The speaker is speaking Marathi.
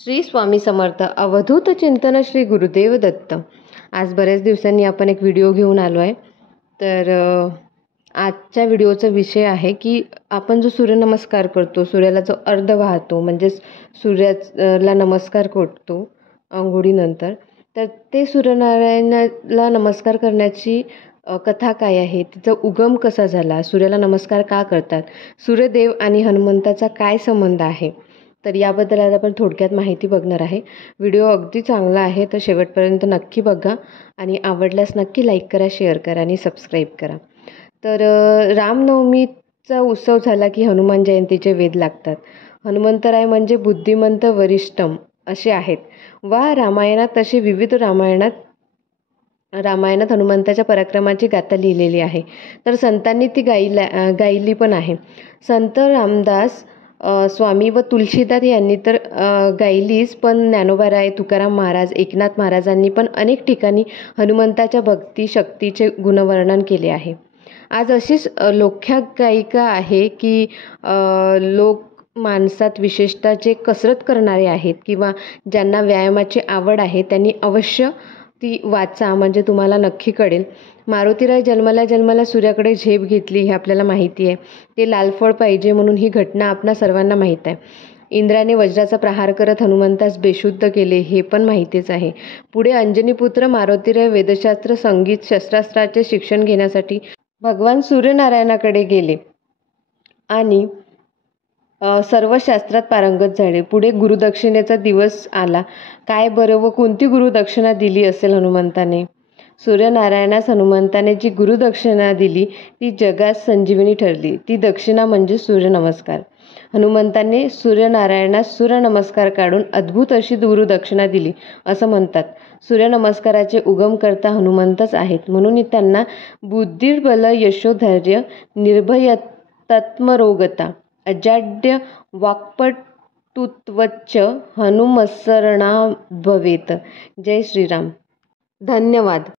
श्री स्वामी समर्थ अवधूत चिंतन श्री गुरुदेव दत्त. आज बऱ्याच दिवसांनी आपण एक व्हिडिओ घेऊन आलो आहे. तर आजच्या व्हिडिओचा विषय आहे की आपण जो सूर्यनमस्कार करतो, सूर्याला जो अर्घ्य वाहतो म्हणजेच सूर्याला नमस्कार करतो अंघोळीनंतर, तर ते सूर्यनारायणाला नमस्कार करण्याची कथा काय आहे, तिचा उगम कसा झाला, सूर्याला नमस्कार का करतात, सूर्यदेव आणि हनुमंताचा काय संबंध आहे, तर याबद्दल आज आपण थोडक्यात माहिती बघणार आहे. व्हिडिओ अगदी चांगला आहे, तर शेवटपर्यंत नक्की बघा आणि आवडल्यास नक्की लाईक करा, शेअर करा आणि सबस्क्राईब करा. तर रामनवमीचा उत्सव झाला की हनुमान जयंतीचे वेध लागतात. हनुमंतराय म्हणजे बुद्धिमंत वरिष्ठम असे आहेत. रामायणात तसे विविध रामायणात हनुमंताच्या पराक्रमाची गाथा लिहिलेली आहे. तर संतांनी ती गायली पण आहे. संत रामदास स्वामी व तुलसीदास यांनी तर गायलीच, पण ज्ञानोबा राय, तुकाराम महाराज, एकनाथ महाराजांनी पण अनेक ठिकाणी हनुमंताच्या भक्ती शक्तीचे गुणवर्णन केले आहे. आज अशीच लोकख्यात गायिका आहे की लोक माणसात विशेषतः जे कसरत करणारे आहेत किंवा ज्यांना व्यायामाची आवड आहे त्यांनी अवश्य ती वाचा, म्हणजे तुम्हाला नक्की कळेल. मारुतीराय जन्मल्या सूर्याकडे झेप घेतली हे आपल्याला माहिती आहे. ते लाल फळ पाहिजे म्हणून ही घटना आपणा सर्वांना माहीत आहे. इंद्राने वज्राचा प्रहार करत हनुमंतास बेशुद्ध केले हे पण माहितीच आहे. पुढे अंजनीपुत्र मारुतीराय वेदशास्त्र, संगीत, शस्त्रास्त्राचे शिक्षण घेण्यासाठी भगवान सूर्यनारायणाकडे गेले आणि सर्व शास्त्रात पारंगत झाले. पुढे गुरुदक्षिणेचा दिवस आला. काय बरं व कोणती गुरुदक्षिणा दिली असेल हनुमंताने? सूर्यनारायणास हनुमंताने जी गुरुदक्षिणा दिली ती जगात संजीवनी ठरली. ती दक्षिणा म्हणजे सूर्यनमस्कार. हनुमंताने सूर्यनारायणास सूर्यनमस्कार काढून अद्भुत अशी गुरुदक्षिणा दिली असं म्हणतात. सूर्यनमस्काराचे उगमकर्ता हनुमंतच आहेत, म्हणून त्यांना बुद्धिर्बल यशोधैर्य निर्भयत्वरोगता अजाड्य वाक्पटुत्वच्च हनुमत्सरणा भवेत. जय श्रीराम. धन्यवाद.